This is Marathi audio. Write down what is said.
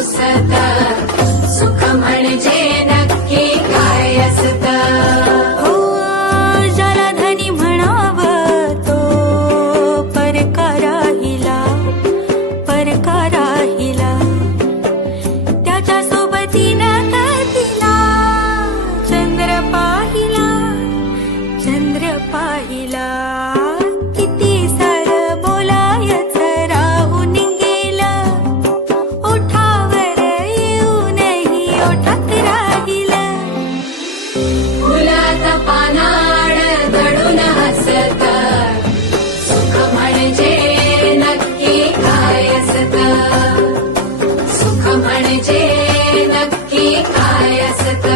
रुसत सुख म्हणजे नक्की काय असत हो ज्याला धनी म्हणावं तो परका राहिला परका राहिला? त्याच्या सोबतीनं तिला चंद्र पाहिला चंद्र पाहिला. फुलात पानाड दडून हसत. सुख म्हणजे नक्की काय असत? सुख म्हणजे नक्की काय असत?